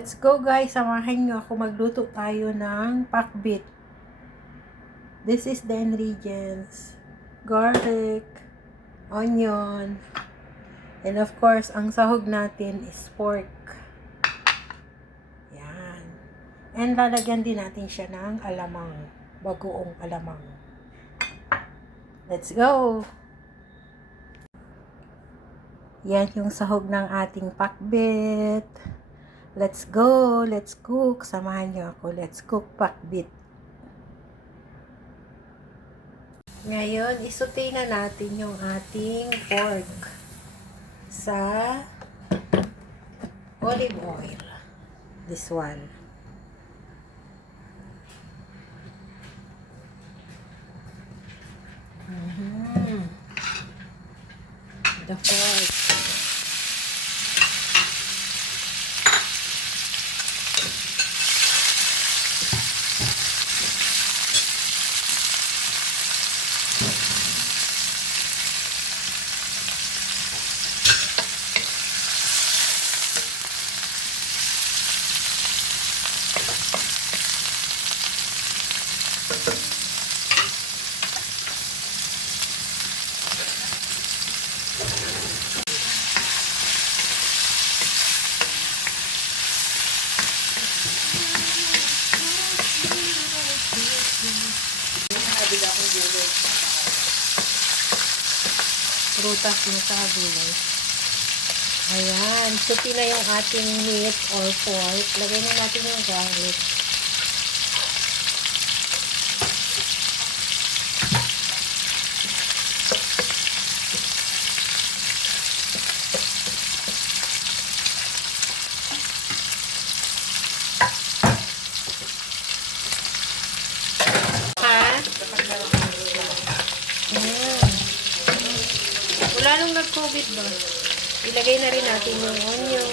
Let's go guys, samahan nyo ako magluto tayo ng pakbit. This is the ingredients. Garlic, onion, and of course, ang sahog natin is pork. Yan. And lalagyan din natin siya ng alamang, bagoong alamang. Let's go! Yan yung sahog ng ating pakbit. Let's go! Let's cook! Samahan niyo ako. Let's cook pakbit. Ngayon, isutay na natin yung ating pork sa olive oil. This one. The pork. Prutas na sa gulay. Ayan. Suti na yung ating meat or pork. Lagay na natin yung garlic. Wala nung nag-COVID ba? Ilagay na rin natin yung onion.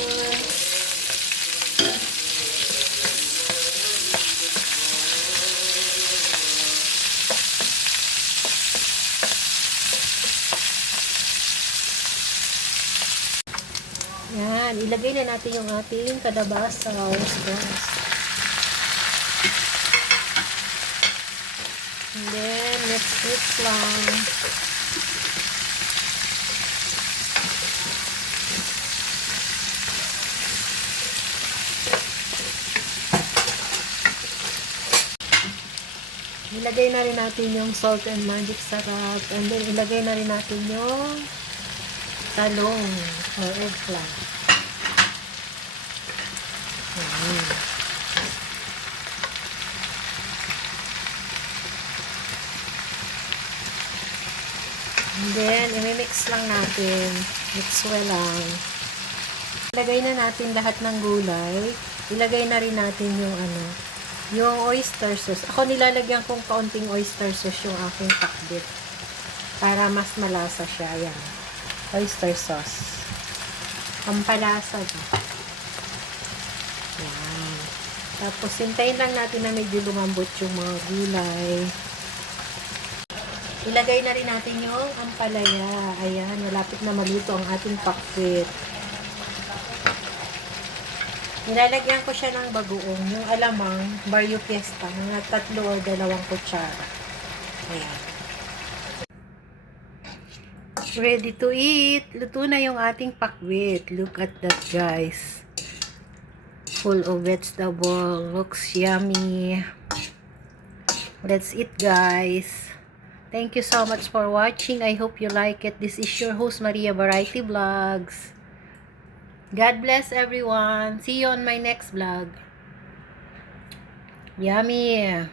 Yan, ilagay na natin yung ating kalabasa. And then, let's mix lang. Ilagay na rin natin yung salt and magic sarap. And then, ilagay na rin natin yung talong or eggplant. And then, i-mix lang natin. Mix well lang. Ilagay na natin lahat ng gulay. Ilagay na rin natin yung oyster sauce. Ako nilalagyan kong kaunting oyster sauce yung aking pakbit. Para mas malasa siya. Ayan. Oyster sauce. Pampalasa ba? Ayan. Tapos, hintayin lang natin na medyo lumambot yung mga gulay. Ilagay na rin natin yung ampalaya. Ayan. Malapit na maluto ang ating pakbit. Nilalagyan ko siya ng bagoong, yung alamang, Barrio Fiesta, mga 3 o 2 kutsara. Ayan. Ready to eat. Luto na yung ating pakbit. Look at that, guys. Full of vegetable. Looks yummy. Let's eat, guys. Thank you so much for watching. I hope you like it. This is your host, Maria Variety Vlogs. God bless everyone. See you on my next vlog. Yummy.